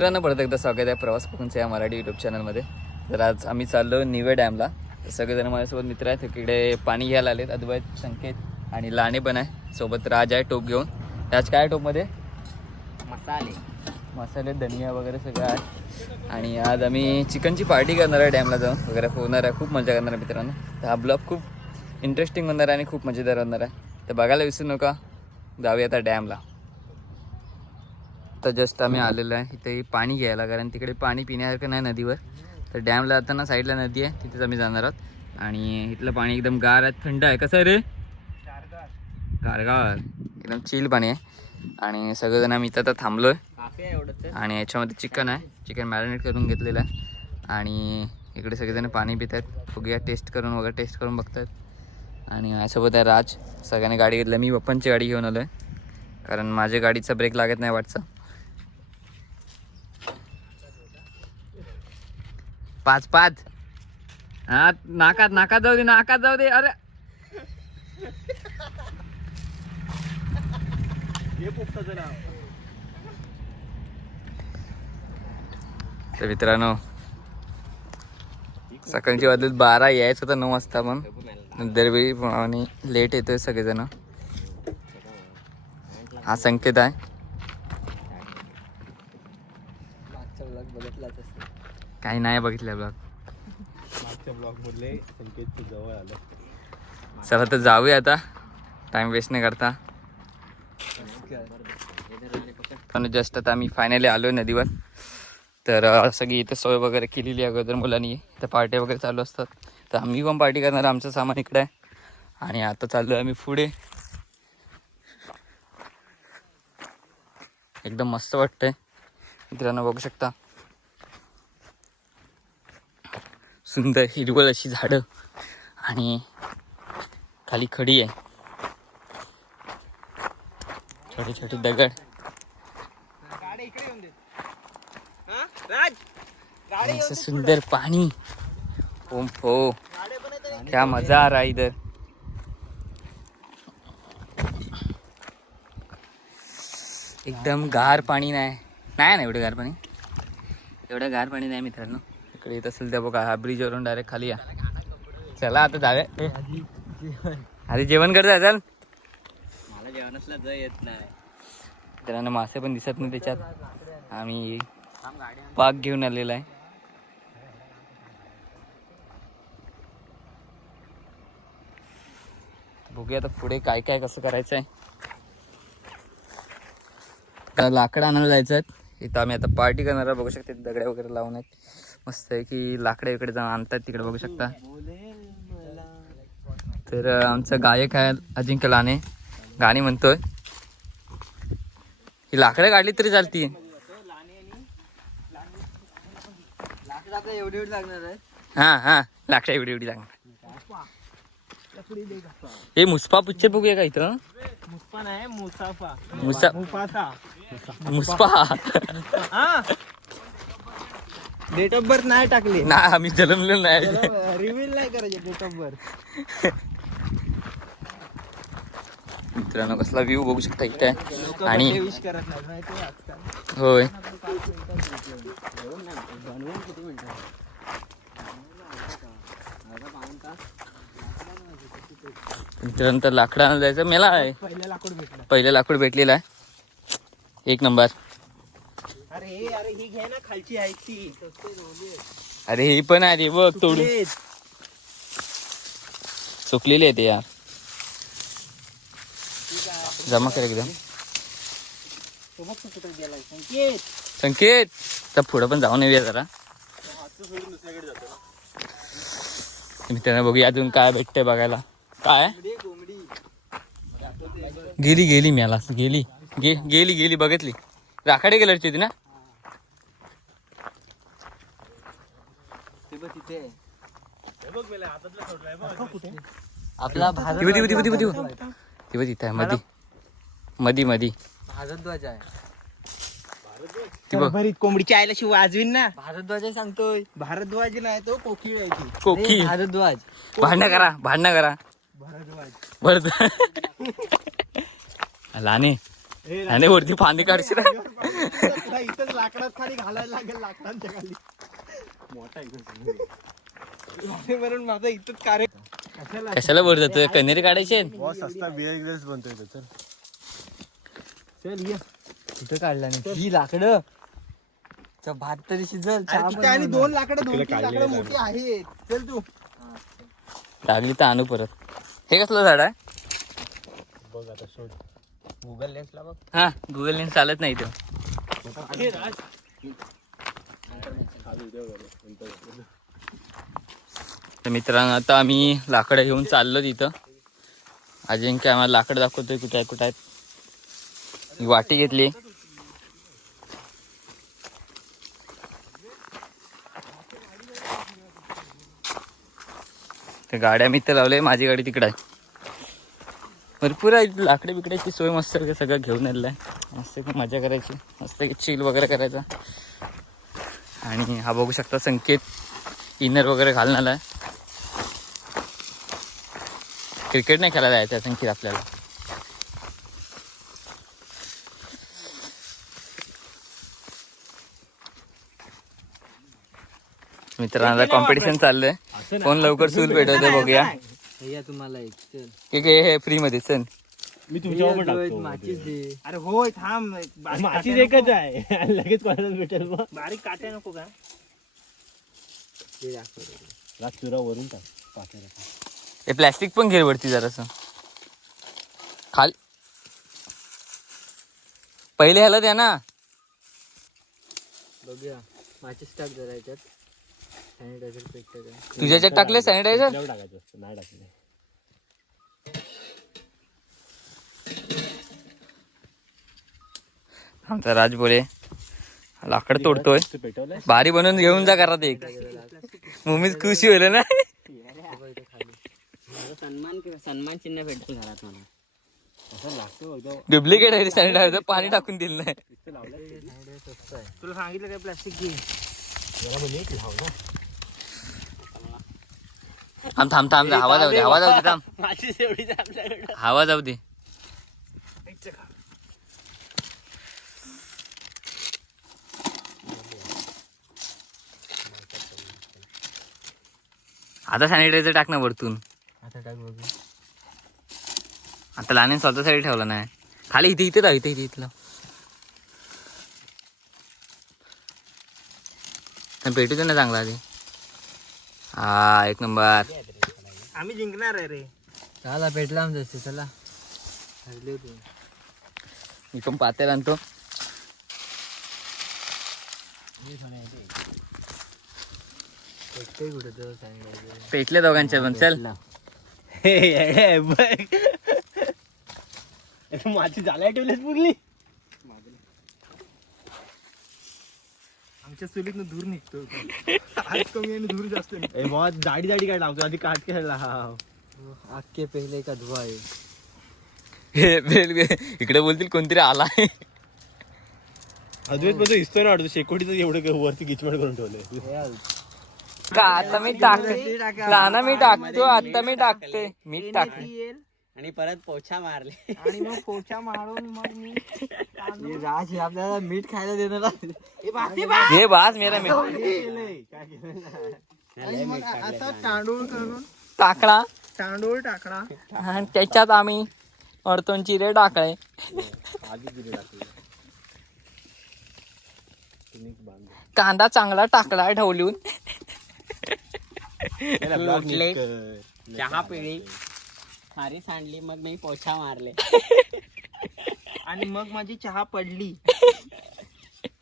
मित्रांनो परत एकदा स्वागत आहे प्रवास कोकणच्या या मराठी यूट्यूब चॅनलमध्ये तर आज आम्ही चाललो निवे डॅमला. तर सगळेजण माझ्यासोबत मित्र आहेत. तिकडे पाणी घ्यायला आलेत. अद्वैत संकेत आणि लाणे पण आहे. सोबत राज आहे टोप घेऊन. राज काय टोपमध्ये? मसाले. मसाले धनिया वगैरे सगळं आहे. आणि आज आम्ही चिकनची पार्टी करणार आहे डॅमला जाऊन. वगैरे होणार आहे. खूप मजा करणार आहे मित्रांनो. तर हा ब्लॉग खूप इंटरेस्टिंग होणार आहे आणि खूप मजेदार होणार आहे. तर बघायला विसरू नका. जाऊया आता डॅमला. तर जस्ट आम्ही आलेलो आहे. इथे पाणी घ्यायला कारण तिकडे पाणी पिण्यासारखं नाही नदीवर. तर डॅमला जाताना साईडला नदी आहे तिथेच आम्ही जाणार आहोत. आणि इथलं पाणी एकदम गार आहे थंड आहे. कसं आहे रे? गारगार. एकदम चिल पाणी आहे. आणि सगळेजण आम्ही इथं आता थांबलो आहे आणि याच्यामध्ये चिकन आहे. चिकन मॅरिनेट करून घेतलेलं आहे. आणि इकडे सगळेजण पाणी पित आहेत. बघूया टेस्ट करून वगैरे टेस्ट करून बघतात आणि माझ्यासोबत आहे राज. सगळ्यांनी गाडी घेतली. मी पप्पांची गाडी घेऊन आलो आहे कारण माझ्या गाडीचा ब्रेक लागत नाही वाटचं पाच पाच. हा नाकात नाकात जाऊ दे नाकात जाऊ दे अरे. तर मित्रांनो सकाळची वाजलेत बारा यायचं होतं नऊ वाजता पण. दरवेळी आणि लेट येतोय सगळेजण. हा संकेत आहे मागचा ब्लॉग बघितलाच असतो काही नाही बघितलं ब्लॉग मागच्या ब्लॉग मधले संकेत जवळ आलं. चला तर जाऊया आता. टाइम वेस्ट नाही करता. पण जस्ट आता आम्ही फायनली आलो नदीवर. तर सगळी इथे सोय वगैरे केलेली आहे अगोदर मुलांनी. तर पार्ट्या वगैरे चालू असतात. तर आम्ही पण पार्टी करणार आमचं सामान इकडे आहे. आणि आता चाललो आम्ही पुढे. एकदम मस्त वाटतंय. मित्रांनो बघू शकता. सुंदर हिरवळ अशी झाडं आणि खाली खडी आहे. छोटे छोटे दगड. आणि असं सुंदर पाणी. ओम हो. क्या मजा आ रहा इधर. एकदम गार पाणी नाही. नाही ना एवढं गार पाणी? एवढं गार पाणी नाही मित्रांनो. इकडे येत असेल त्या बघा हा ब्रिजवरून डायरेक्ट खाली या. चला आता ए, आधी जेवण करता चल. मला जेवणासला ज येत नाही. मित्रांनो मासे पण दिसत नाही त्याच्यात. आम्ही पाक घेऊन आलेला आहे. बघूया आता पुढे काय काय कसं करायचं आहे. लाकडं आणायला जायचं आहे इथं आम्ही आता पार्टी करणार बघू शकता दगड्या वगैरे लावून आहेत. मस्त आहे की लाकडे इकडे जाऊन आणतात तिकडे बघू शकता. तर आमचा गायक आहे अजिंक्य लाने. गाणी म्हणतोय. ही लाकडं काढली तरी चालती. एवढी एवढी लागणार आहे हा हा. लाकडं एवढी एवढी लागणार. हे मुसपा पिक्चर बघूया का इथं? मुस्पा नाही मुसाफा. मुसा मुफासा मुसपा डेट ऑफ बर्थ नाही टाकली. ना आम्ही जन्मलेलो नाही. रिव्हील नाही करायचे डेट ऑफ बर्थ मित्रांनो कसला व्ह्यू बघू शकता इथे. आणि होय. मित्रांनो तर लाकडं जायचं. मेला आहे. पहिलं लाकूड भेटलेलं आहे. एक नंबर. अरे अरे ही घे ना खालची आहे ती. अरे हे पण आहे रे बघ तोडून तेच. चुकलेली आहे ते यार. जमा कर एकदम. संकेत. तर पुढं पण जाऊन येऊया जरा. मित्रांनो बघूया अजून काय भेटतंय बघायला. काय? गेली गेली मी आला. गेली. गे गेली गेली बघितली. राखाडे कलरची होती ना? आपला तिथे आहे मधी मधी मधी. भारद्वाज आहे. ती बघ. भरीत कोंबडीच्या आईला शिव वाजवीन ना. भारद्वाज सांगतोय. भारद्वाज नाही तो कोकी. अरे, भारद्वाज. भांडणं करा भांडणं करा. भारद्वाज. बरं लाने. आणि वरती पाणी काढशील. लाकडात खाली घालायला लागेल लाकडांच्या खाली. मोठा एकदम म्हणून माझा इथंच कार्य कशाला? कशाला वर जातोय कनेरी काढायचे बॉस सस्ता बिअर ग्रिल्स बनतोय तो चल. चल ये. कुठं काढला नाही? ही लाकडं. चा भात तरी शिजल आणि. दोन लाकडं दोन तीन लाकडं मोठी आहेत. चल तू. लागली तर आणू परत. हे कसलं झाड आहे? बघ आता शोध. गुगल लेन्सला बघ. हा गुगल लेन्स चालत नाही तो. तर मित्रांनो आता आम्ही लाकडं घेऊन चाललो तिथं. अजिंक्य आम्हाला लाकडं दाखवतोय कुठे आहे कुठे आहे. वाटी घेतली. तर गाड्या मी तर लावले माझी गाडी तिकडे आहे. भरपूर आहे लाकडे बिकड्याची सोय मस्त सगळं घेऊन आलेलं आहे. मस्त मजा करायची. मस्त चिल वगैरे करायचा. आणि हा बघू शकता संकेत इनर वगैरे घालून आलाय क्रिकेट नाही खेळायला आहे संकेत आपल्याला. मित्रांना कॉम्पिटिशन चाललंय. कोण लवकर सूल पेटवते बघूया. हे तुम्हाला चल. हे फ्री मध्ये चल. मी हे तुमच्यावर या पण टाकतो. माचीस दे. अरे होय थांब. बारीक माचीस काट्या एकच नको. आहे. आणि लगेच कोणाला भेटेल मग. बारीक काट्या नको का? ते दाखव रे. वरून टाक. हे प्लॅस्टिक पण घे वरती जरासं. खाल. पहिले ह्याला द्या ना. बघूया. माचीस टाक जरा याच्यात. सॅनिटायझर पेटतं का तुझ्या ह्याच्यात टाकले सॅनिटायझर टाकायचं असतं. नाही टाकले. आमचा राज बोले लाकड तोडतोय. भारी बनवून घेऊन जा घरात एक. मम्मीच खुशी होईल ना. सन्मान सन्मान चिन्ह भेटतो घरात मला डुप्लिकेट आहे सॅनिटायझर पाणी टाकून दिलं नाही. तुला सांगितलं काय प्लास्टिक थांब थांब थांब हवा जाऊ दे हवा जाऊ दे थांब. हवा जाऊ दे. आता सॅनिटायझर टाक ना वरतून. आता टाक बघू. आता लहान स्वतःसाठी ठेवला नाही. खाली इथे इथे लाव इथे इथे इथलं. पण पेटू दे ना चांगला आधी. हा एक नंबर. आम्ही जिंकणार आहे रे. चला पेटला आमचं चला. हरले होते मी पण पातेल आणतो पेटतंय कुठं तर सॅनिटायझर पेटले दोघांच्या पण चल. माझी झालाय ठेवलीस पुरली. आमच्या चुलीतनं धूर निघतो आज कमी आणि धूर जास्त जाडी जाडी काय लावतो आधी काट खेळला. हा आखे पहिले का धुवा आहे. हे इकडे बोलतील कोणतरी आला अद्वैत मध्ये दिसतोय ना वाटतं शेकोटीचं एवढं वरती गिचमट करून ठेवलंय. का? आता मी टाकते. लहाना मी टाकतो. आता मी टाकते. मी टाकते. येईल आणि परत पोछा मारले. आणि मग पोचा मारून मग मी राज हे आपल्याला मीठ खायला देणार आहे. बा! हे बास मेरा मी आणि मग असा तांदूळ करून टाकला तांदूळ टाकला आणि त्याच्यात आम्ही अडतोन चिरे टाकले. कांदा चांगला टाकला ढवलून. लोटले. चहा पिळी खारी सांडली मग मी पोछा मारले. आणि मग माझी चहा पडली.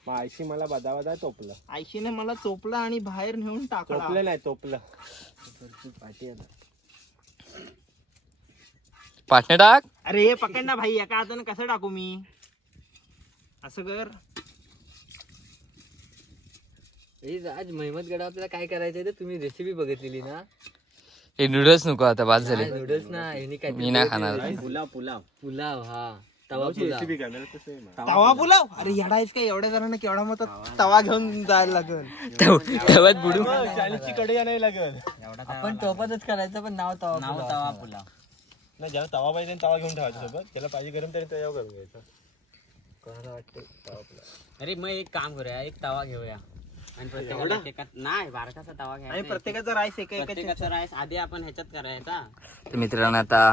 आयशी मला बदा बदा तोपलं आयशीने मला चोपला आणि बाहेर नेऊन टाकला. तोपलं नाही तोपलं पाटणे टाक अरे हे पकड ना भाई एका हाताने कसं टाकू मी? असं कर. आज महिमतगड आपल्याला काय करायचंय तर तुम्ही रेसिपी बघितलेली ना? हे नूडल्स नको आता बाद झाले. नूडल्स ना ह्यानी काय मी नाही खाणार. पुलाव पुलाव. पुलाव हा. तवा पुलाव. रेसिपी करणार कसं आहे ना तवा पुलाव? अरे येडायच काय? एवढ्या जणांना केवढा मत तवा घेऊन जायला लागेल. तेव- तेव्हाच बुडू. चाळीसची कडे नाही लागत आपण टोपातच करायचं पण नाव तवा नाव तवा पुलाव. नाही ज्याला तवा पाहिजे तवा घेऊन ठेवायचा सोबत. त्याला पाहिजे गरम तरी त्याच्यावर करून घ्यायचं. अरे मग एक काम करूया एक तवा घेऊया. आणि प्रत्येकाला नाही बारकाचा तवा आणि घ्यायचा प्रत्येकाचा राईस एका एका प्रत्येकाचा राईस आधी आपण ह्याच्यात करायचा. तर मित्रांनो आता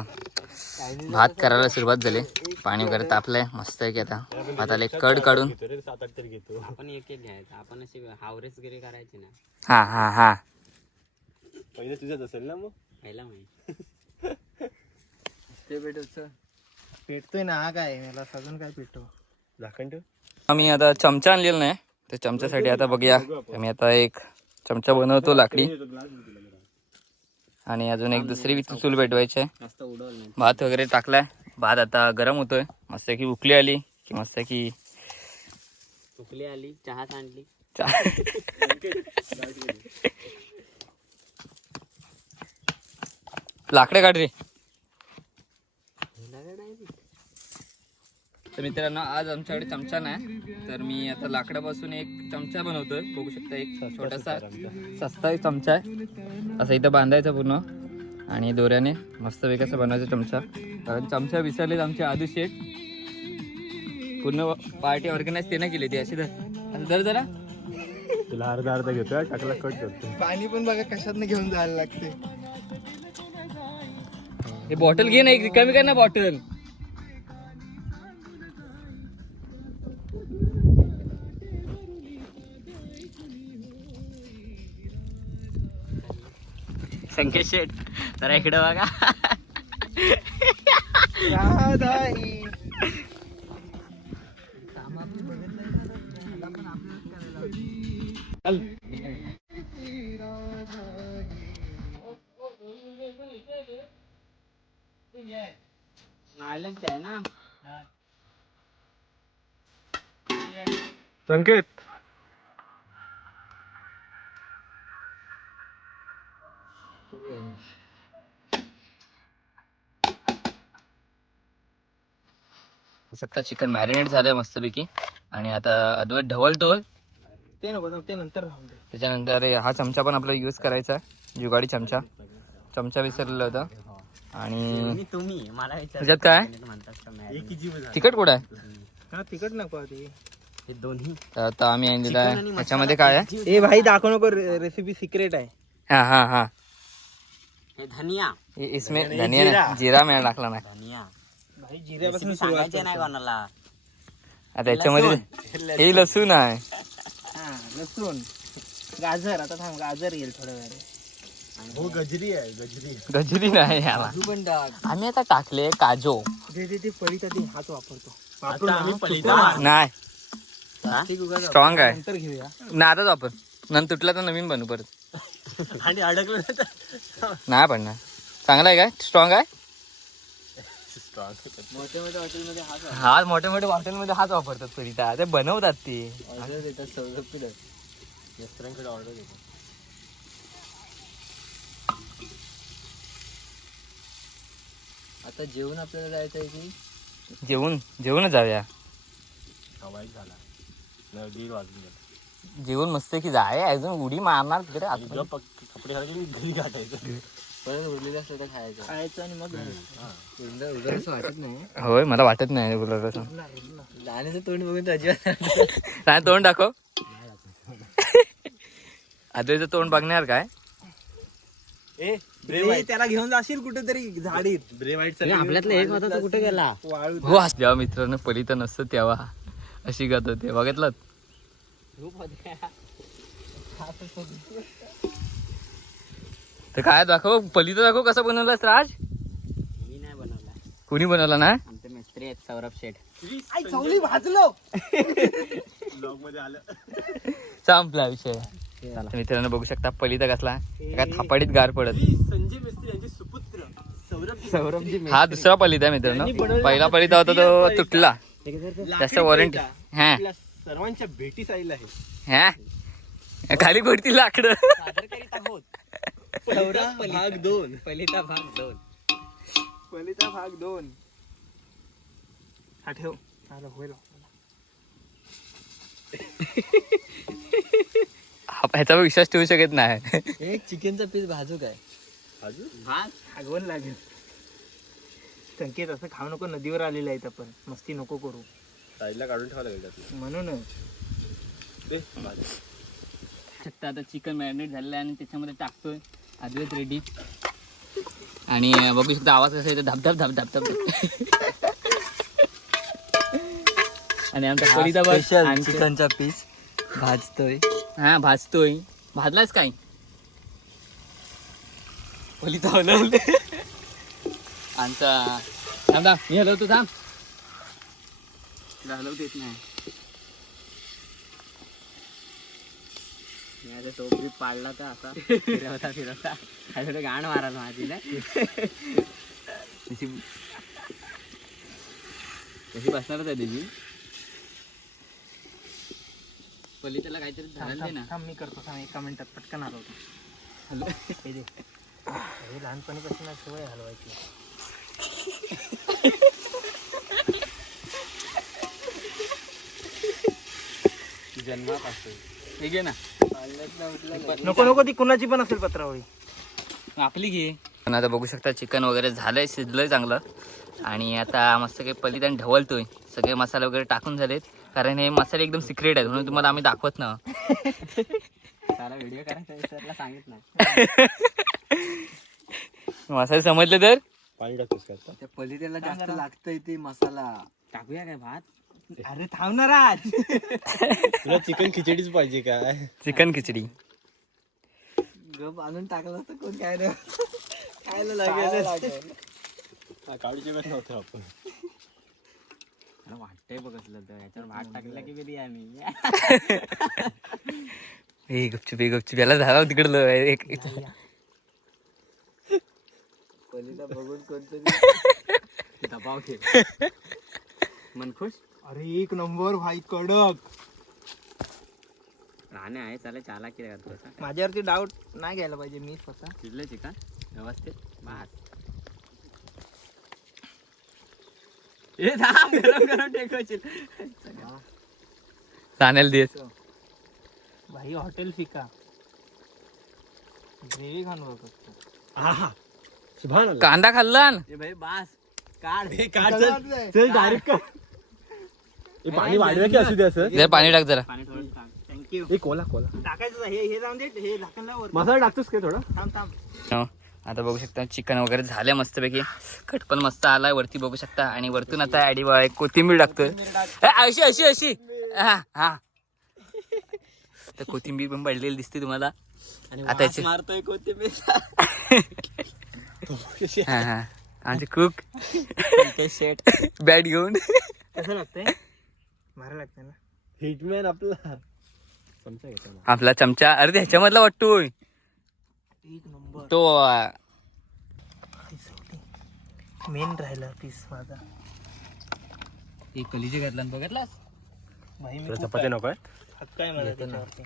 भात करायला सुरुवात झाली. पाणी वगैरे तापलंय. मस्त आहे की आता. भाताला एक कड काढून. सात आठ तरी घेतो. आपण एक एक घ्यायचा. आपण अशी हावरेसगिरी करायची ना. हा हा हा. पहिले तुझ्याच असेल ना मग? पहिला माहिती. पेटतोय ना हा काय? मला सजून काय पेटतो झाकण ठेव. आम्ही आता चमचा आणलेला नाही. तर चमच्यासाठी आता बघूया. मी आता एक चमचा बनवतो लाकडी. आणि अजून एक दुसरी चूल पेटवायची आहे. भात वगैरे टाकलाय. भात आता गरम होतोय. मस्त की उकली आली की मस्त की उकली आली चहा. सांडली लाकडे काढ रे. तर मित्रांनो आज आमच्याकडे चमचा नाही. तर मी आता लाकडापासून एक चमचा बनवतोय. बघू शकता एक छोटासा सस्ता एक चमचा आहे. असं इथं बांधायचा पूर्ण. आणि दोऱ्याने मस्त असं बनवायचा चमचा. कारण चमचा विसरलेत आमचे आदू शेठ. पूर्ण पार्टी ऑर्गनाईज ते नाही केली ती अशी असं धर जरा. तुला अर्धा अर्धा घेतोय टाकला कट करतो पाणी पण बघा कशात घेऊन जायला लागते. हे बॉटल घे ना एक कमी कर ना बॉटल संकेत शेठ तर इकडे बघा. संकेत. सत्ता चिकन मॅरिनेट झालंय मस्तपैकी. आणि आता अद्वैत ढवलतो ते नको ते नंतर राहून दे. त्याच्यानंतर हा चमचा पण आपला यूज करायचा आहे. जुगाडी चमचा. चमचा विसरलेला होता. आणि मी तुम्ही मला विचार तुझ्यात काय? म्हणतात का मॅरी? तिखट कुठं आहे? हा तिकट नको ते हे दोन्ही. आता आम्ही आणि आहे. मसाला त्याच्यामध्ये काय आहे? ए भाई दाखव नको रेसिपी सिक्रेट आहे. हा हा हा. हे धनिया. इ- इसमें धनिया. नाही, जिरा मिळा टाकला नाही. धनिया. भाई जिऱ्यापासून Recipe सुरुवात सांगायचे नाही कोणाला. आता याच्यामध्ये हे लसूण आहे. हा लसूण. गाजर आता थांब गाजर येईल थोड्या वेळाने. हो गजरी आहे गजरी. गजरी नाही याला. आम्ही आता टाकले काजू. ते पडीचा ते हात वापरतो. आता आम्ही पलीकडे नाही. स्ट्रॉंग आहे नंतर घेऊया. ना आताच वापर नंतर तुटला तर नवीन बनवू परत. आणि अडकलं नाही पण नाही चांगला आहे काय? स्ट्रॉंग आहे? मोठ्या मोठ्या हॉटेलमध्ये हा मोठ्या मोठ्या हॉटेलमध्ये हाच वापरतात परिता ते बनवतात ते. ऑर्डर देतात ऑर्डर देतो आता जेवण आपल्याला जायचं आहे की? जेवून जेवूनच जाऊया. हवाईच झाला. नाही, दीड वाजून गेला. जेवून मस्त की जाय अजून उडी मारणार तिकडे आत- तुझं पक- कपडे घालायचे आणि घरी परत उरलेलं असलं तर खायचं. खायचं आणि मग उरलं असं वाटत नाही. होय मला वाटत नाही बोलत असं. लहानचं तोंड बघून अजिबात नाही तोंड दाखव. आदूचं तोंड बघणार काय? ए ए, त्याला घेऊन जाशील कुठेतरी झाडीत. ब्रे वाईट आपल्यातला एक होता तो कुठे गेला? वाळू हो जेव्हा मित्रांनो पलित नसतं तेव्हा. अशी गात होते. बघितलं तर काय दाखव पलित दाखव कसं बनवलंस राज. मी नाही बनवला. कुणी बनवला ना? आमचे मिस्त्री आहेत सौरभ शेठ. आई चवली भाजलो. ब्लॉगमध्ये आलं. संपला विषय. तर मित्रांनो बघू शकता पलिता कसला. एका थापाडीत गार पडत. संजय मिस्त्री यांचे सुपुत्र. सौरभ हा दुसरा पलिता आहे मित्रांनो. पहिला पलिता होता तो तुटला. जास्त वॉरंटी हा. सर्वांच्या भेटीस आलेला आहे. हा? खाली पडती लाकडं. सादर करीत आहोत भाग दोन. पहिलीचा भाग दोन. पलिता भाग दोन. हा ठेव. आलं होईल. हा- ह्याच्यावर विश्वास ठेवू शकत नाही. एक चिकनचा पीस भाजू काय? अजून भात आगवण लागेल. संकेत असं खाऊ नको नदीवर आलेला आहे आपण मस्ती नको करू. साईडला काढून ठेवायला लागेल त्यातलं म्हणूनच. दे भाजी. शकता आता चिकन मॅरिनेट झालेलं आहे आणि त्याच्यामध्ये टाकतोय. अद्वैत रेडी आणि अं, बघू शकता आवाज कसा येतो धबधब धब धब धब आणि आमचा आणखी- चिकनचा पीस भाजतोय. हा भाजतोय. भाजलाच काय? कलिता हलवले आमचा थांब थांब. मी हलवतो थांब. हलवता येत नाही. मी आता टोपी पाडला तर असा फिरवता फिरवता. आता गाण मारायला माझी ना तशी बसणारच आहे त्याची कलिताला काहीतरी झालं ना? थांब मी करतो थांब एका मिनिटात पटकन आलो होतो. हॅलो. हे दे. हे लहानपणीपासून सवय हलवायची. हे घे ना? नको नको ती कुणाची पण असेल पत्रावळी. आपली घे. पण आता बघू शकता चिकन वगैरे झालंय शिजलंय चांगलं. आणि आता मस्त काही पलितान ढवलतोय सगळे मसाले वगैरे टाकून झालेत. कारण हे मसाले एकदम सिक्रेट आहेत म्हणून तुम्हाला आम्ही दाखवत ना सारा व्हिडिओ करायचा विसरला सांगितलं मसाले समजले तर? पाणी टाकतोस का त्या जास्त लागतंय ते मसाला. टाकूया काय भात? अरे थांब ना राज. तुला चिकन खिचडीच पाहिजे काय चिकन खिचडी. गप आणून टाकलं तर कोण काय नाही खायला लागेल. हा काळी चिकन नव्हतं आपण. मला वाटतंय बघ असलं तर. याच्यावर भात टाकला की बिर्याणी हे गपचूप हे गपचूप. याला झाला तिकडलं. एक पलीला बघून कोणतरी दबाव ठेव मन खुश? अरे एक नंबर भाई कडक. राहणे आहे चालेल चाला की माझ्यावरती डाऊट नाही घ्यायला पाहिजे मी स्वतः. शिजलं चिकन व्यवस्थित? भात ए थांब गरम गरम टेकवशील ताण्याला देस भाई हॉटेल फिका. ग्रेव्ही खाऊन बघतो आहा. शुभान आला. कांदा खाल्ला न? ए भाई बास. काढ. काढ चल. चल डायरेक्ट हे पाणी वाढलं की असू दे असं? जरा पाणी टाक जरा. पाणी थोडं टाक. थँक्यू हे कोला कोला. टाकायचं हे हे जाऊन दे हे झाकणला वर. मसाला टाकतोस काय थोडा? थांब थांब. हो. आता बघू शकता चिकन वगैरे झालं मस्तपैकी. कट पण मस्त आलाय वरती बघू शकता. आणि वरतून आता ऍडी एक कोथिंबीर टाकतोय. ए, अशी अशी अशी. हा हा. तर कोथिंबीर पण पडलेली दिसते तुम्हाला. आणि आता याचे- मारतोय कोथिंबीर. हा हा. आमचे कुक शेट. बॅट घेऊन. कसं लागतंय? मारा लागतंय ना. हिटमॅन आपला. चमचा घेतो आपला चमचा. अरे ते ह्याच्यामधला वाटतोय. एक नंबर. तो अं, मेन राहिला पीस माझा. एक कलीचे घातला न बघितलास? भाई मी तुला खूप चपाती नको आहे. मला त्याच्यावरती?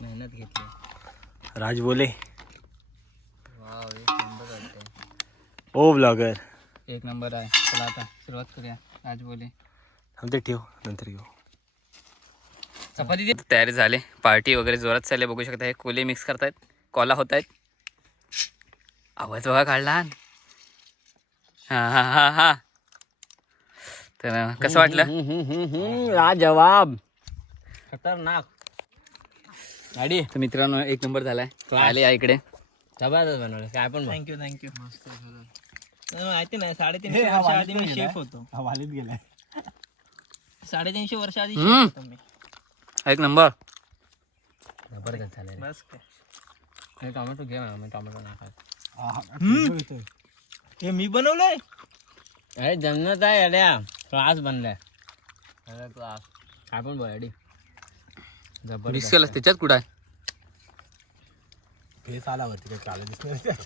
मेहनत घेतली. राज बोले. वाव एक नंबर वाटतंय. ओ ब्लॉगर एक नंबर आहे. चला आता सुरुवात करूया. राज बोले. आमचे ठेव. नंतर घेऊ. चपाती तयारी झाले. पार्टी वगैरे जोरात चालले बघू शकता हे कोले मिक्स करतायत. कॉला होत आहेत आवाज बघा काढला. हा हा हा हा. तर कसं वाटलं? जवाब. खतरनाक. गाडी. तर मित्रांनो एक नंबर झालाय. आले या इकडे. जबरदस्त बनवलं. काय पण थँक्यू थँक्यू मस्त. माहिती नाही साडेतीनशे वर्ष आधी मी शेफ होतो. गेलाय. साडेतीनशे वर्ष आधी हम्म. मी. एक नंबर. जबरदस्त झालं बस काय टोमॅटो घे ना मी टोमॅटो नाही हम्म. हे मी बनवलंय? अरे जन्नत आहे अड्या. क्लास बनलाय. क्लास. काय पण बोल अडी. जबरदस्त. डिस्कल त्याच्यात कुठं आहे? फेस आला वरती काही चालत दिसणार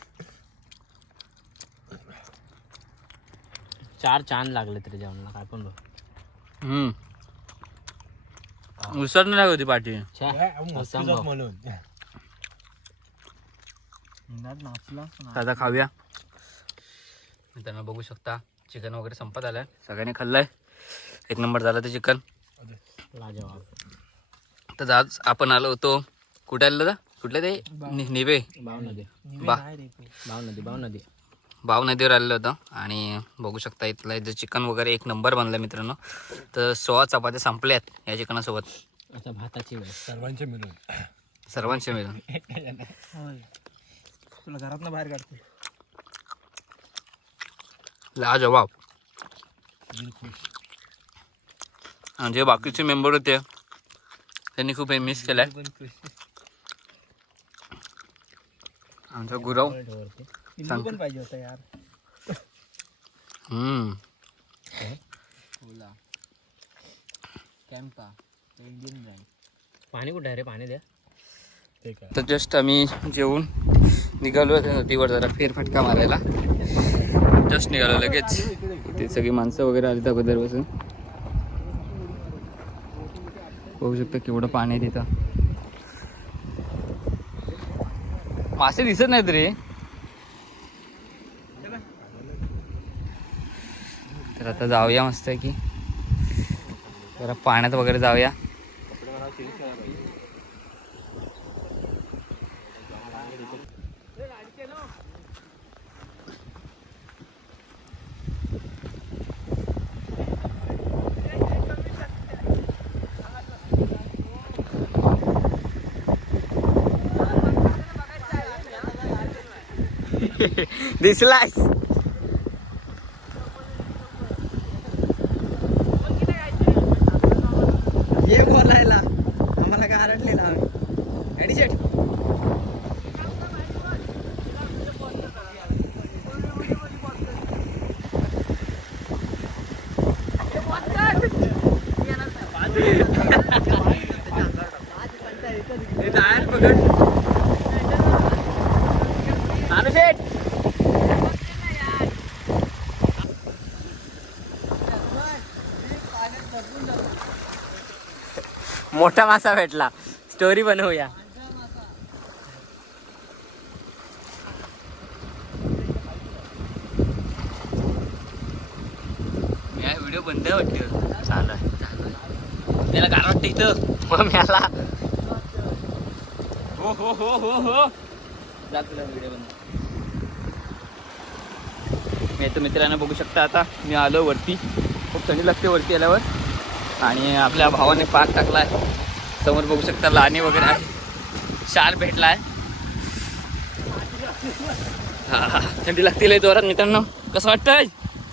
चार चांद लागले तरी जेवणाला. काय पण बोल हम्म. नाही होती बघ. म्हणून आता खाऊया. मित्रांनो बघू शकता चिकन वगैरे संपत आलंय. सगळ्यांनी खाल्लंय. एक नंबर झालं ते चिकन तर आज आपण आलो होतो. कुठे आलो दादा? कुठले ते? निवे. भाव नदी बा. नाही रे भाव नदी भाव नदी भाव नदीवर आलेलो होतो. आणि बघू शकता इथलं इथं चिकन वगैरे एक नंबर बनलं मित्रांनो. तर सोळा चपात्या संपल्यात या चिकनासोबत. आता भाताची वेळ. सर्वांचे मिळून. सर्वांचे मिळून. तुला घरात बाहेर काढते. लाजवाब. आणि जे बाकीचे मेंबर होते त्यांनी खूप मिस केलाय. आमचा गुरव. पण पाहिजे होता यार. हम्म. ओला. कॅम्पा इंडियन ब्रँड पाणी कुठे आहे रे? पाणी द्या. तर जस्ट आम्ही जेवून निघालो आहे नदीवर जरा फेरफटका मारायला. जस्ट निघालो लगेच. ते सगळी माणसं वगैरे आली अगोदर बसून बघू शकता केवढं पाणी आहे तिथं. मासे दिसत नाहीत रे. तर आता जाऊया मस्त की. जरा पाण्यात वगैरे जाऊया. दिसलास ये बोलायला आम्हाला काय आरडलेला आम्ही ॲडी शेट मोठा मासा भेटला. स्टोरी बनवूया. व्हिडिओ बंद आहे चालू आहे. त्याला काय वाटतं इथं. मग मला हो हो हो हो हो. जातो व्हिडिओ बंद. मी तर मित्रांनो बघू शकता आता. मी आलो वरती. खूप थंडी लागते वरती आल्यावर. आणि आपल्या भावाने पाक टाकला आहे समोर बघू शकता लाणी वगैरे आहे. शाल भेटला आहे हा हा. थंडी लागते लय जोरात मित्रांनो. कसं वाटतंय?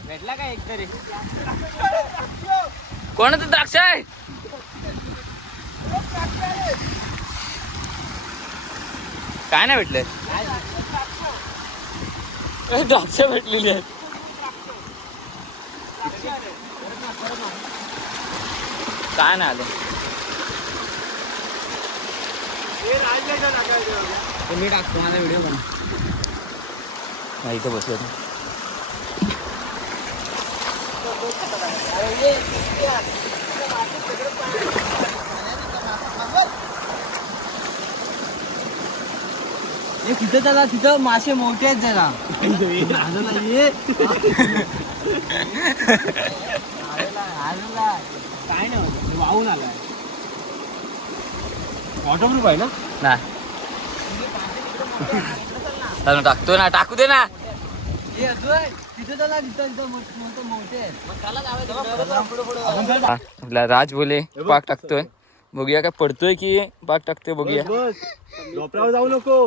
भेटला का एक तरी? कोणाचं द्राक्ष आहे काय नाही भेटलंय. द्राक्ष भेटलेली आहेत. काय नाही आलं ते मी टाकतो माझा व्हिडिओ बन नाही इथं बसलो ये तिथं त्याला तिथं मासे मोठे आहेत जरा. काय नाही होत वाहून आलाय. आहे ना? टाकतो ना टाकू दे ना. हा, आपला राज बोले पाक टाकतोय. बघूया काय पडतोय की पाक टाकतोय बघूया. जाऊ नको.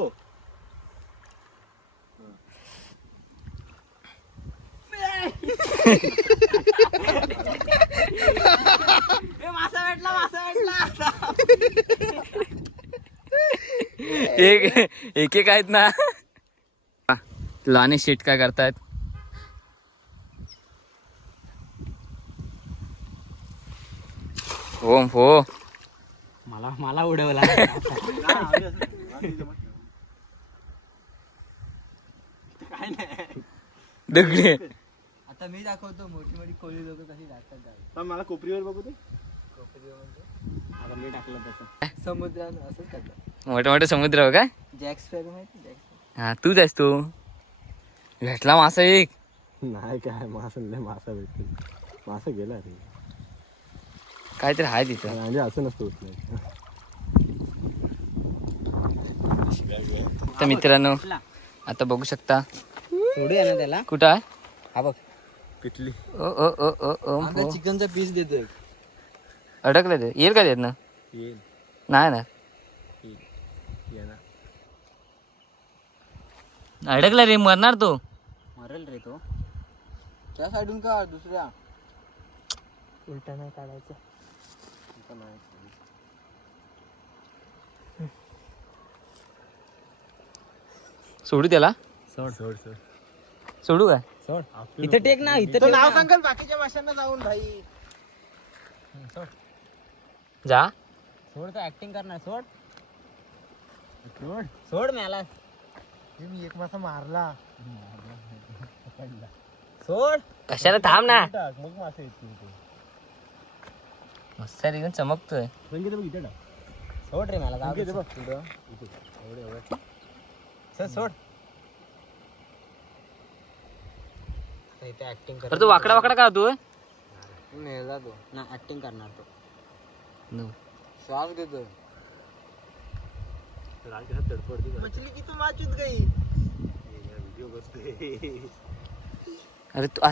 मासा भेटला मासा भेटला एक एक एक आहेत ना. हा, लाने शेट काय करतायत? ओम हो. मला मला उडवला. दगडे. आता मी दाखवतो मोठी मोठी कोळी लोक कशी जातात. हा, मला कोपरीवर बघू दे. मी टाकलं तसं. समुद्रात असंच करतात. मोठे मोठे समुद्र हो जॅक स्पॅरो माहिती जॅक हा तू जायस तू. भेटला मासा एक. नाही काय मासा नाही मासा भेटतील मासा गेला रे. काहीतरी आहे तिथं. म्हणजे असं नसतं होत नाही तर मित्रांनो आता बघू शकता. सोडूया ना त्याला? कुठं आहे? हा बघ. पिटली. ओ ओ ओ ओ ओ आता चिकनचा पीस देतोय. अडकलं ते. येईल का देत ना? येईल. नाही ना. ये ना. अडकला रे मरणार तो. मरेल रे तो. त्या साईडून का दुसऱ्या. उलटा नाही काढायचं. सोडू त्याला? सोड सोड सोड. सोडू का? सोड. इथं टेक ना इथं नाव. सांगाल बाकीच्या माशांना जाऊन भाई. जा. सोड तो ऍक्टिंग करणार सोड. सोड. सोड मला मी एक मासा मारला. सोड. कशाला थांब ना. टाक मग मासे येतील ते. मस्त एकदम चमकतोय. संगीत बघ इथे टाक. सोड रे मला जाऊ दे. संगीत बघ. पुढं. इथे. एवढे एवढे. चल, सोड. इथे ऍक्टिंग कर अरे तो वाकडा वाकडा का तू? मेला तो. ना ऍक्टिंग करणार तो. श्वास देतोय राग कसा तडपडते मछली की तू माचूत गई. व्हिडिओ बसते अरे तू